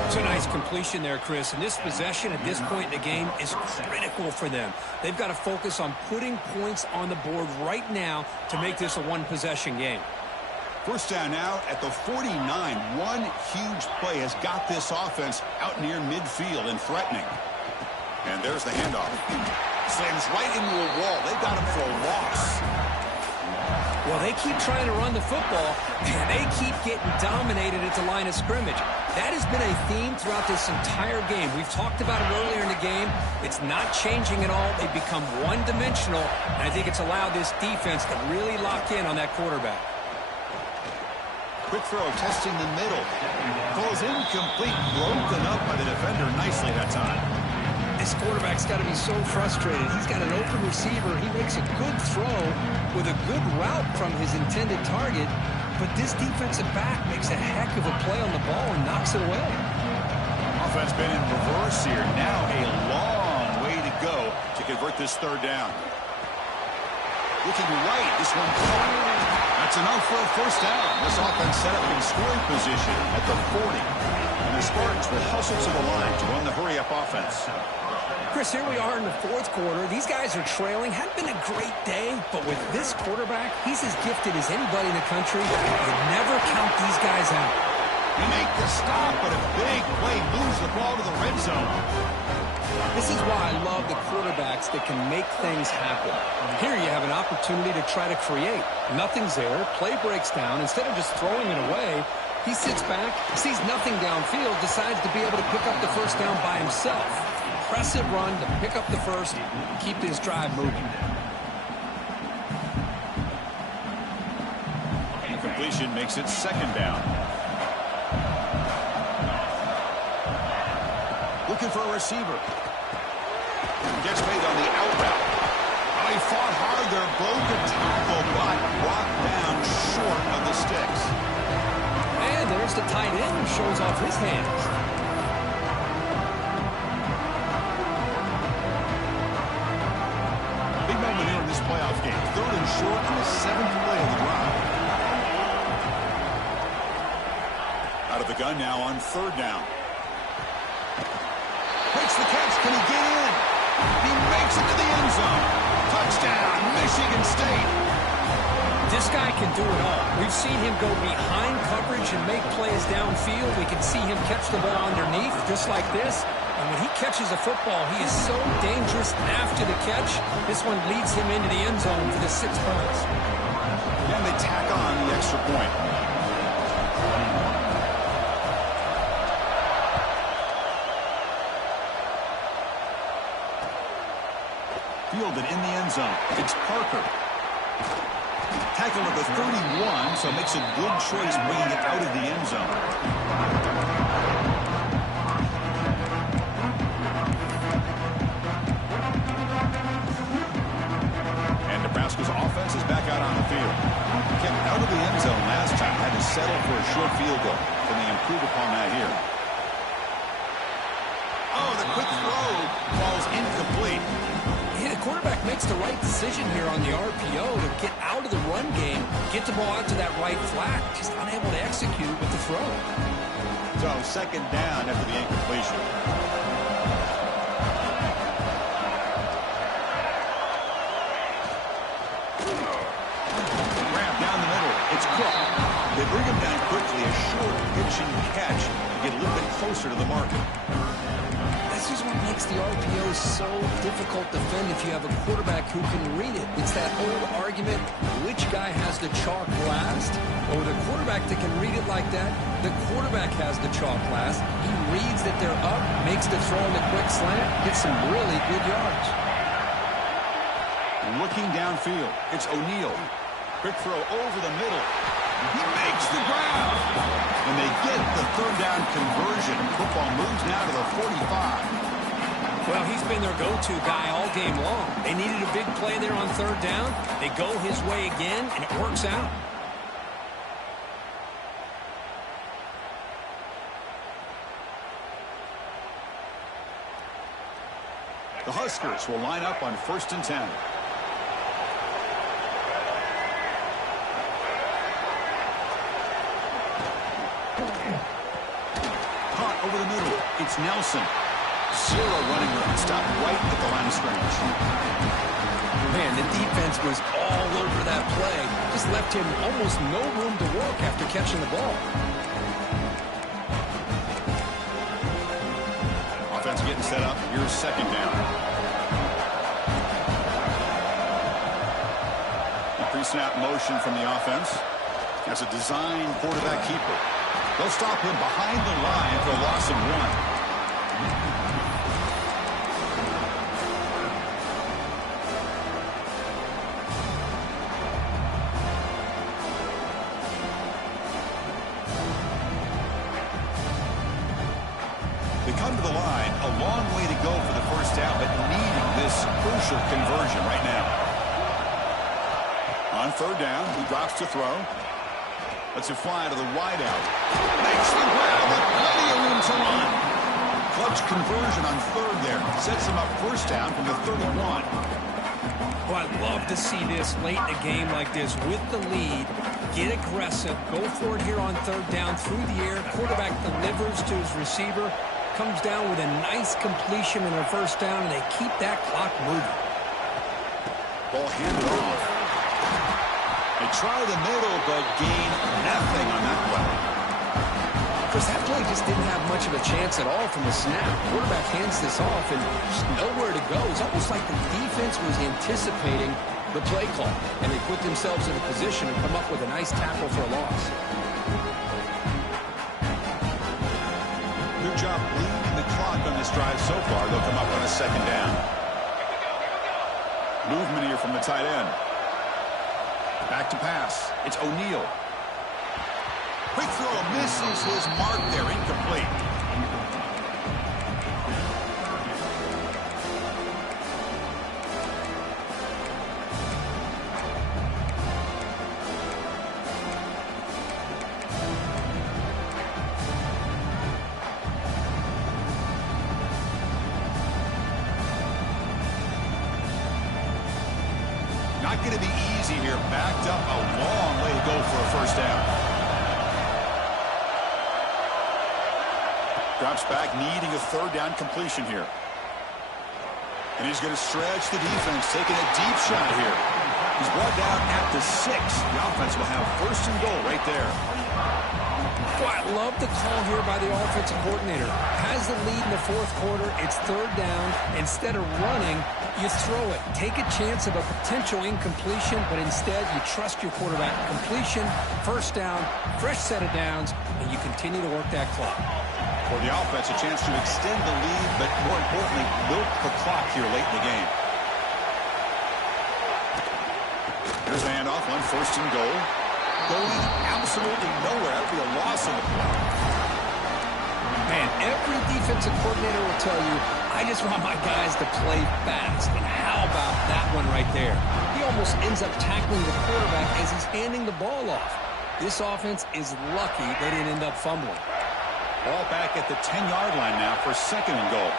It's a nice completion there, Chris. And this possession at this point in the game is critical for them. They've got to focus on putting points on the board right now to make this a one-possession game. First down now at the 49. One huge play has got this offense out near midfield and threatening. And there's the handoff. Slams right into a wall. They've got him for a loss. Well, they keep trying to run the football, and they keep getting dominated at the line of scrimmage. That has been a theme throughout this entire game. We've talked about it earlier in the game. It's not changing at all. They've become one-dimensional, and I think it's allowed this defense to really lock in on that quarterback. Quick throw, testing the middle. Falls incomplete, broken up by the defender nicely that time. This quarterback's got to be so frustrated. He's got an open receiver. He makes a good throw with a good route from his intended target, but this defensive back makes a heck of a play on the ball and knocks it away. Offense been in reverse here. Now a long way to go to convert this third down. Looking right, this one caught. That's enough for a first down. This offense set up in scoring position at the 40. And the Spartans will hustle to the line to run the hurry-up offense. Chris, here we are in the fourth quarter. These guys are trailing. Hadn't been a great day, but with this quarterback, he's as gifted as anybody in the country. You never count these guys out. They make the stop, but a big play moves the ball to the red zone. This is why I love the quarterbacks that can make things happen. Here you have an opportunity to try to create. Nothing's there. Play breaks down. Instead of just throwing it away, he sits back, sees nothing downfield, decides to be able to pick up the first down by himself. Impressive run to pick up the first, keep this drive moving. The completion makes it second down. Looking for a receiver. Gets made on the out route. Oh, he fought hard there, broke a tackle, but brought down short of the sticks. And there's the tight end who shows off his hands. Big moment here in this playoff game. Third and short on the 7th play of the drive. Out of the gun now on third down. Makes the catch. Can he get in? He makes it to the end zone. Touchdown, Michigan State. This guy can do it all. We've seen him go behind coverage and make plays downfield. We can see him catch the ball underneath just like this. And when he catches a football, he is so dangerous after the catch. This one leads him into the end zone for the 6 points. And they tack on the extra point. Fielded in the end zone. It's Parker. Tackled at the 31, so makes a good choice bringing it out of the end zone. And Nebraska's offense is back out on the field. Kept out of the end zone last time. Had to settle for a short field goal. Can they improve upon that here? Oh, the quick throw falls incomplete. Yeah, the quarterback makes the right decision here on the RPO to get out of the run game, get the ball out to that right flat, just unable to execute with the throw. So second down after the incompletion. Grab down the middle. It's Cook. They bring him down quickly. A short pitch and catch to get a little bit closer to the market. This is what makes the RPO so difficult to defend if you have a quarterback who can read it. It's that old argument, which guy has the chalk last? Or the quarterback that can read it like that, the quarterback has the chalk last. He reads that they're up, makes the throw in the quick slant, gets some really good yards. looking downfield. It's O'Neal. Quick throw over the middle. He makes the grab. And they get the third down conversion. Football moves now to the 45. Well, he's been their go-to guy all game long. They needed a big play there on third down. They go his way again, and it works out. The Huskers will line up on 1st and 10. Caught over the middle. It's Nelson. Zero running room. Stopped right at the line of scrimmage. Man, the defense was all over that play. Just left him almost no room to work after catching the ball. Offense getting set up. Here's 2nd down. The pre-snap motion from the offense. As a design quarterback keeper. They'll stop him behind the line for a loss of 1. They come to the line, a long way to go for the first down, but needing this crucial conversion right now. On 3rd down, he drops to throw. Lets it fly to the wideout. Makes the grab, but plenty of room to run. Clutch conversion on 3rd there. Sets him up 1st down from the 31. Well, I'd love to see this late in a game like this with the lead. Get aggressive. Go for it here on 3rd down through the air. Quarterback delivers to his receiver. Comes down with a nice completion in their 1st down, and they keep that clock moving. Ball handed off. They try the middle, but gain nothing on that play. Chris, that play just didn't have much of a chance at all from the snap. Quarterback hands this off and just nowhere to go. It's almost like the defense was anticipating the play call, and they put themselves in a position to come up with a nice tackle for a loss. Good job leading the clock on this drive so far. They'll come up on a 2nd down. Movement here from the tight end. Back to pass. It's O'Neal. Quick throw misses his mark there. Incomplete. Not going to be easy here. Backed up a long way to go for a 1st down. Drops back, needing a 3rd down completion here. And he's going to stretch the defense, taking a deep shot here. He's brought down at the 6. The offense will have 1st and goal right there. Well, I love the call here by the offensive coordinator. Has the lead in the 4th quarter. It's 3rd down. Instead of running, you throw it. Take a chance of a potential incompletion, but instead you trust your quarterback. Completion, 1st down, fresh set of downs, and you continue to work that clock. For the offense, a chance to extend the lead, but more importantly, milk the clock here late in the game. Here's the handoff on 1st and goal. Going absolutely nowhere. That would be a loss on the play. Man, every defensive coordinator will tell you, I just want my guys to play fast. And how about that one right there? He almost ends up tackling the quarterback as he's handing the ball off. This offense is lucky they didn't end up fumbling. Ball back at the 10-yard line now for 2nd and goal.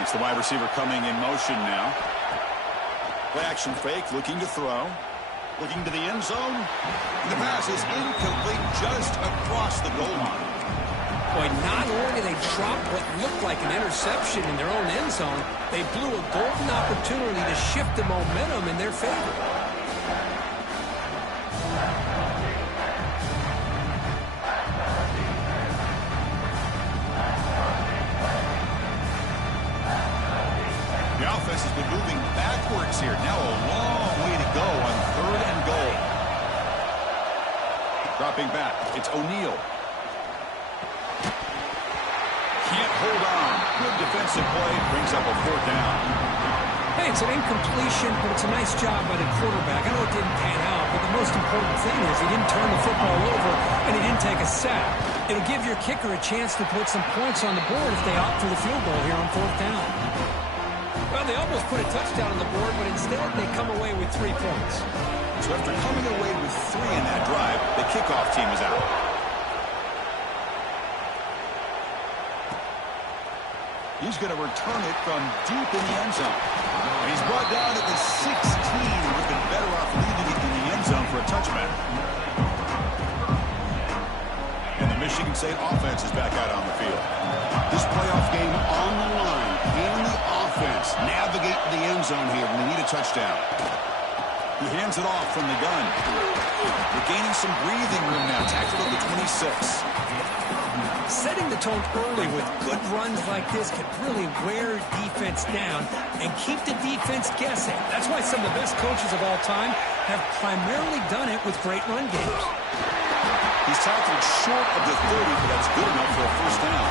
It's the wide receiver coming in motion now. Play action fake, looking to throw. Looking to the end zone. And the pass is incomplete just across the goal line. Boy, not only did they drop what looked like an interception in their own end zone, they blew a golden opportunity to shift the momentum in their favor. The offense has been moving backwards here. Now a long way to go on 3rd and goal. Dropping back, it's O'Neal. Can't hold on. Good defensive play. Brings up a 4th down. Hey, say it's an incompletion, but it's a nice job by the quarterback. I know it didn't pan out, but the most important thing is he didn't turn the football over and he didn't take a sack. It'll give your kicker a chance to put some points on the board if they opt for the field goal here on 4th down. Well, they almost put a touchdown on the board, but instead they come away with 3 points. So after coming away with 3 in that drive, the kickoff team is out. He's going to return it from deep in the end zone. And he's brought down at the 16. Would have been better off leaving it in the end zone for a touchback. And the Michigan State offense is back out on the field. This playoff game on the line. Can the offense navigate the end zone here when they need a touchdown? He hands it off from the gun. They're gaining some breathing room now. Tackled at the 26. Setting the tone early with good runs like this can really wear defense down and keep the defense guessing. That's why some of the best coaches of all time have primarily done it with great run games. He's tackled short of the 30, but that's good enough for a first down.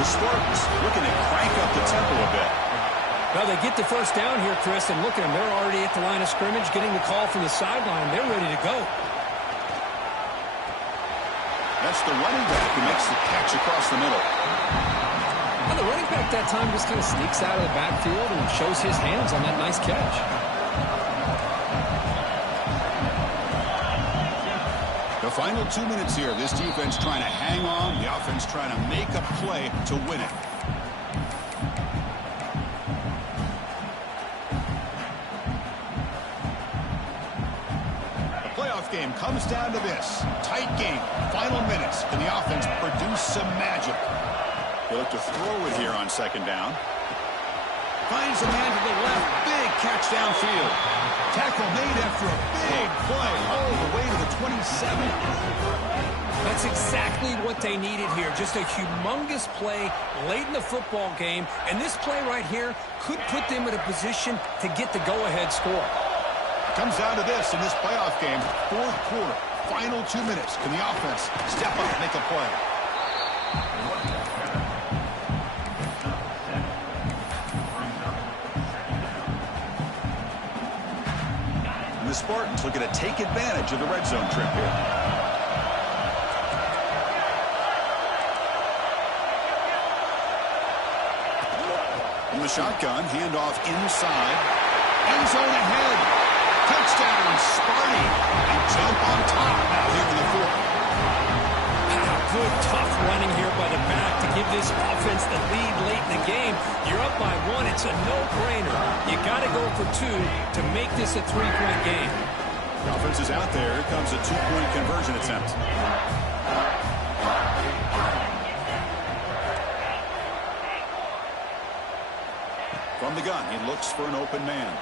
The Spartans looking to crank up the tempo a bit. Well, they get the first down here, Chris, and look at them. They're already at the line of scrimmage, getting the call from the sideline. They're ready to go. That's the running back who makes the catch across the middle. Well, the running back that time just kind of sneaks out of the backfield and shows his hands on that nice catch. The final 2 minutes here. This defense trying to hang on. The offense trying to make a play to win it. The playoff game comes down to this. Tight game. Final minutes. Can the offense produce some magic? They look to throw it here on 2nd down. Finds a man to the left. Big catch downfield. Tackle made after a big play all the way to the 27. That's exactly what they needed here. Just a humongous play late in the football game. And this play right here could put them in a position to get the go-ahead score. Comes down to this in this playoff game. 4th quarter. Final 2 minutes. Can the offense step up and make a play? And the Spartans looking to take advantage of the red zone trip here. From the shotgun, handoff inside. End zone ahead. Touchdown, Sparty. And jump on top now here in the 4th. Good, tough running here by the back to give this offense the lead late in the game. You're up by 1. It's a no-brainer. You got to go for 2 to make this a 3-point game. The offense is out there. Here comes a 2-point conversion attempt. From the gun, he looks for an open man.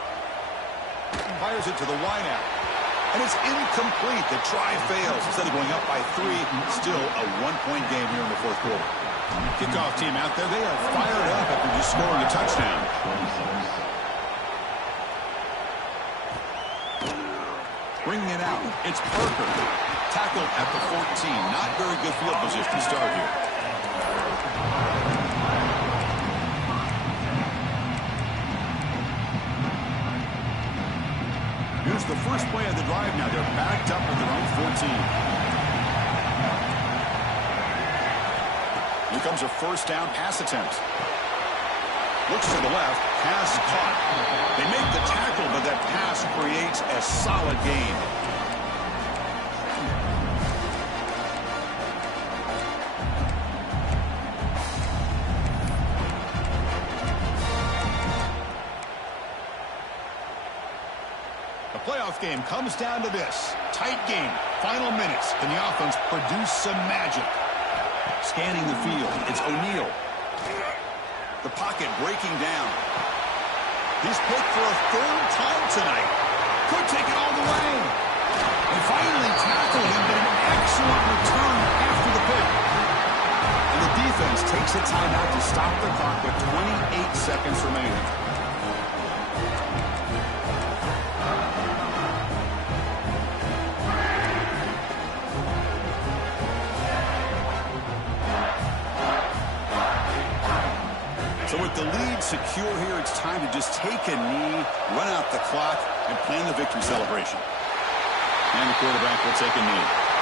Fires it to the wideout. And it's incomplete. The try fails. Instead of going up by 3, still a 1-point game here in the 4th quarter. Kickoff team out there. They are fired up after just scoring a touchdown. Bringing it out. It's Parker. Tackled at the 14. Not very good field position to start here. Here's the first play of the drive now. They're backed up at their own 14. Here comes a first down pass attempt. Looks to the left. Pass caught. They make the tackle, but that pass creates a solid gain. Playoff game comes down to this. Tight game. Final minutes. Can the offense produce some magic? Scanning the field. It's O'Neal. The pocket breaking down. He's picked for a 3rd time tonight. Could take it all the way. They finally tackle him, but an excellent return after the pick. And the defense takes a timeout to stop the clock with 28 seconds remaining. So with With the lead secure here, it's time to just take a knee, run out the clock, and plan the victory celebration. And the quarterback will take a knee.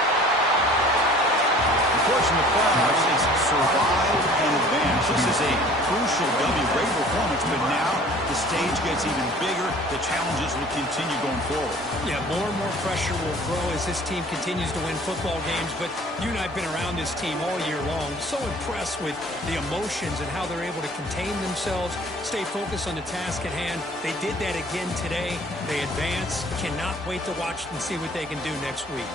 Unfortunately, the playoffs is survive and advance. This is a crucial W. Great performance, but now the stage gets even bigger. The challenges will continue going forward. Yeah, more and more pressure will grow as this team continues to win football games. But you and I have been around this team all year long. So impressed with the emotions and how they're able to contain themselves, stay focused on the task at hand. They did that again today. They advance. Cannot wait to watch and see what they can do next week.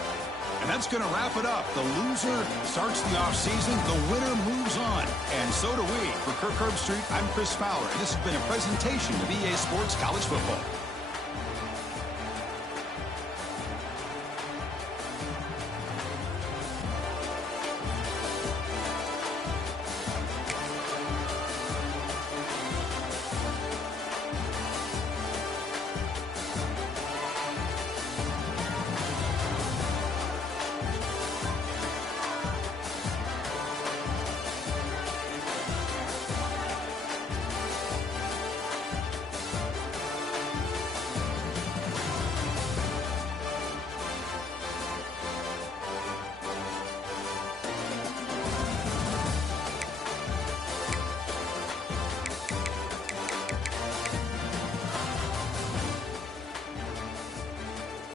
And that's going to wrap it up. The loser starts the offseason. The winner moves on. And so do we. For Kirk Herbstreit, I'm Chris Fowler. And this has been a presentation of EA Sports College Football.